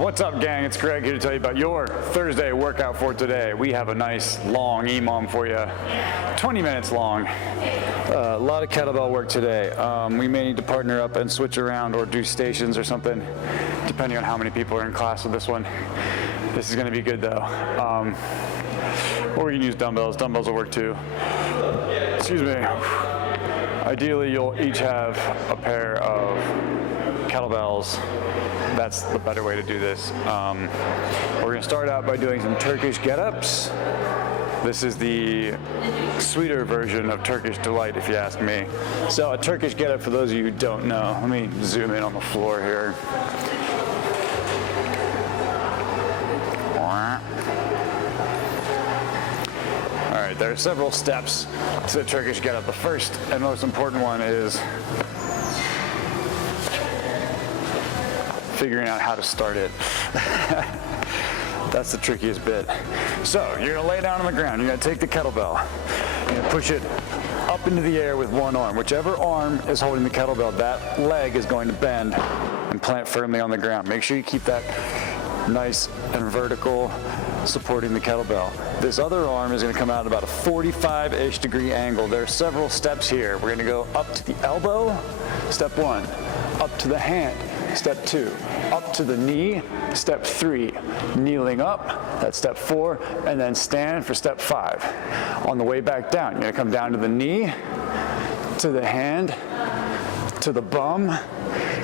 What's up, gang? It's Greg here to tell you about your Thursday workout for today. We have a nice long EMOM for you, 20 minutes long. A lot of kettlebell work today. We may need to partner up and switch around or do stations or something, depending on how many people are in class with this one. This is going to be good though. Or we can use dumbbells. Dumbbells will work too. Excuse me. Ideally, you'll each have a pair of kettlebells. That's the better way to do this. We're going to start out by doing some Turkish get-ups. This is the sweeter version of Turkish delight, if you ask me. So a Turkish get-up, for those of you who don't know, let me zoom in on the floor here. All right, there are several steps to the Turkish get-up. The first and most important one is figuring out how to start it. That's the trickiest bit. So you're gonna lay down on the ground. You're gonna take the kettlebell. You're gonna push it up into the air with one arm. Whichever arm is holding the kettlebell, that leg is going to bend and plant firmly on the ground. Make sure you keep that nice and vertical, supporting the kettlebell. This other arm is going to come out at about a 45-ish degree angle. There are several steps here. We're going to go up to the elbow, step 1, up to the hand, step 2, up to the knee, step 3, kneeling up, that's step 4, and then stand for step 5. On the way back down, you're going to come down to the knee, to the hand, to the bum,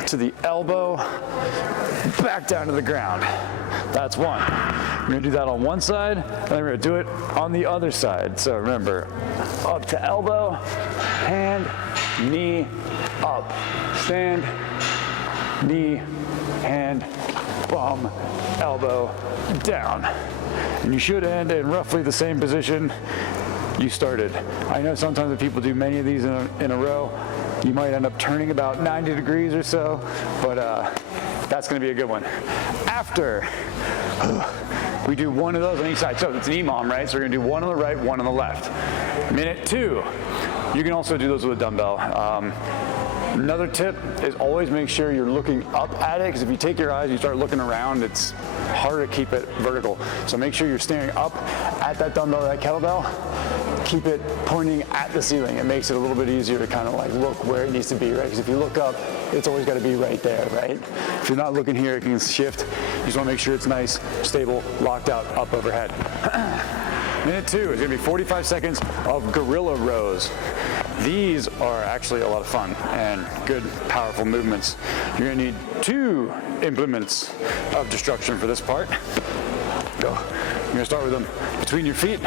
to the elbow, back down to the ground. That's one. We're going to do that on one side, and then we're going to do it on the other side. So remember, up to elbow, hand, knee, up, stand, knee, hand, bum, elbow, down. And you should end in roughly the same position you started. I know sometimes when people do many of these in a row, you might end up turning about 90 degrees or so, but that's going to be a good one. After we do one of those on each side, so it's an EMOM, right? So we're going to do one on the right, one on the left. Minute 2, you can also do those with a dumbbell. Another tip is always make sure you're looking up at it, because if you take your eyes and you start looking around, it's harder to keep it vertical. So make sure you're staring up at that dumbbell, that kettlebell. Keep it pointing at the ceiling. It makes it a little bit easier to kind of like look where it needs to be, right? Because if you look up, it's always got to be right there, right? If you're not looking here, it can shift. You just want to make sure it's nice, stable, locked out, up overhead. Minute 2 is going to be 45 seconds of gorilla rows. These are actually a lot of fun and good, powerful movements. You're going to need 2 implements of destruction for this part. Go. You're going to start with them between your feet.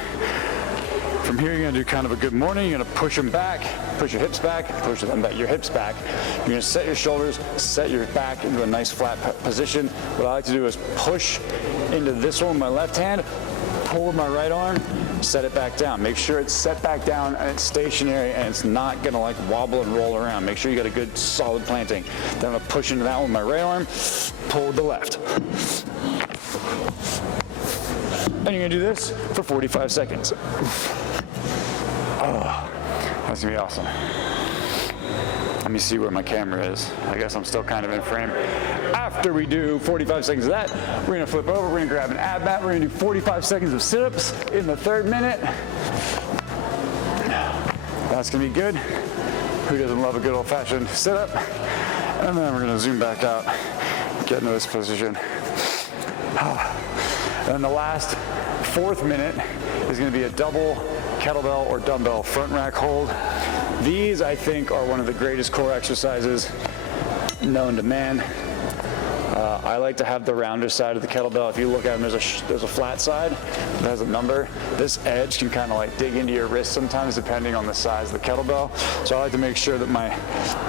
From here, you're going to do kind of a good morning. You're going to push them back, push your hips back, push them back, your hips back. You're going to set your shoulders, set your back into a nice flat position. What I like to do is push into this one with my left hand, pull with my right arm, set it back down. Make sure it's set back down and it's stationary and it's not going to like wobble and roll around. Make sure you got a good solid planting. Then I'm going to push into that one with my right arm, pull with the left. And you're going to do this for 45 seconds. Oh, that's going to be awesome. Let me see where my camera is. I guess I'm still kind of in frame. After we do 45 seconds of that, we're going to flip over, we're going to grab an ab mat, we're going to do 45 seconds of sit-ups in the 3rd minute. That's going to be good. Who doesn't love a good old-fashioned sit-up? And then we're going to zoom back out, get into this position. And then the last 4th minute is going to be a double kettlebell or dumbbell front rack hold. These, I think, are one of the greatest core exercises known to man. I like to have the rounder side of the kettlebell. If you look at them, there's a flat side that has a number. This edge can kind of like dig into your wrist sometimes depending on the size of the kettlebell. So I like to make sure that my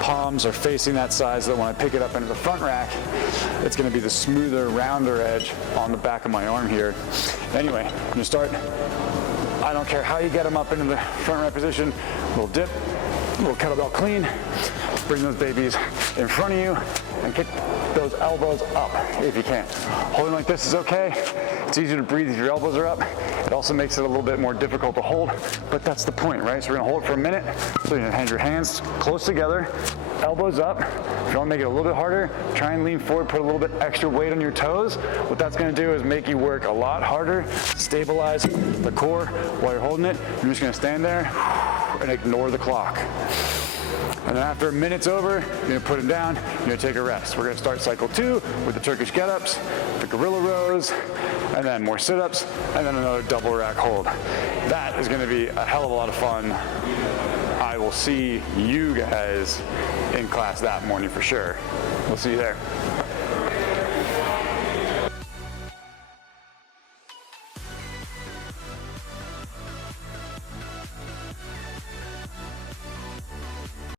palms are facing that side so that when I pick it up into the front rack, it's going to be the smoother, rounder edge on the back of my arm here. Anyway, I'm going to start. I don't care how you get them up into the front rack position. Little dip, little kettlebell clean. Bring those babies in front of you and kick those elbows up if you can. Holding like this is okay. It's easier to breathe if your elbows are up. It also makes it a little bit more difficult to hold, but that's the point, right? So we're gonna hold it for a minute. So you're gonna have your hands close together, elbows up. If you wanna make it a little bit harder, try and lean forward, put a little bit extra weight on your toes. What that's gonna do is make you work a lot harder, stabilize the core while you're holding it. You're just gonna stand there and ignore the clock. And then after a minute's over, you're gonna put it down, you're gonna take a rest. We're gonna start cycle 2 with the Turkish get-ups, the gorilla rows, and then more sit-ups, and then another double rack hold. That is gonna be a hell of a lot of fun. I will see you guys in class that morning for sure. We'll see you there.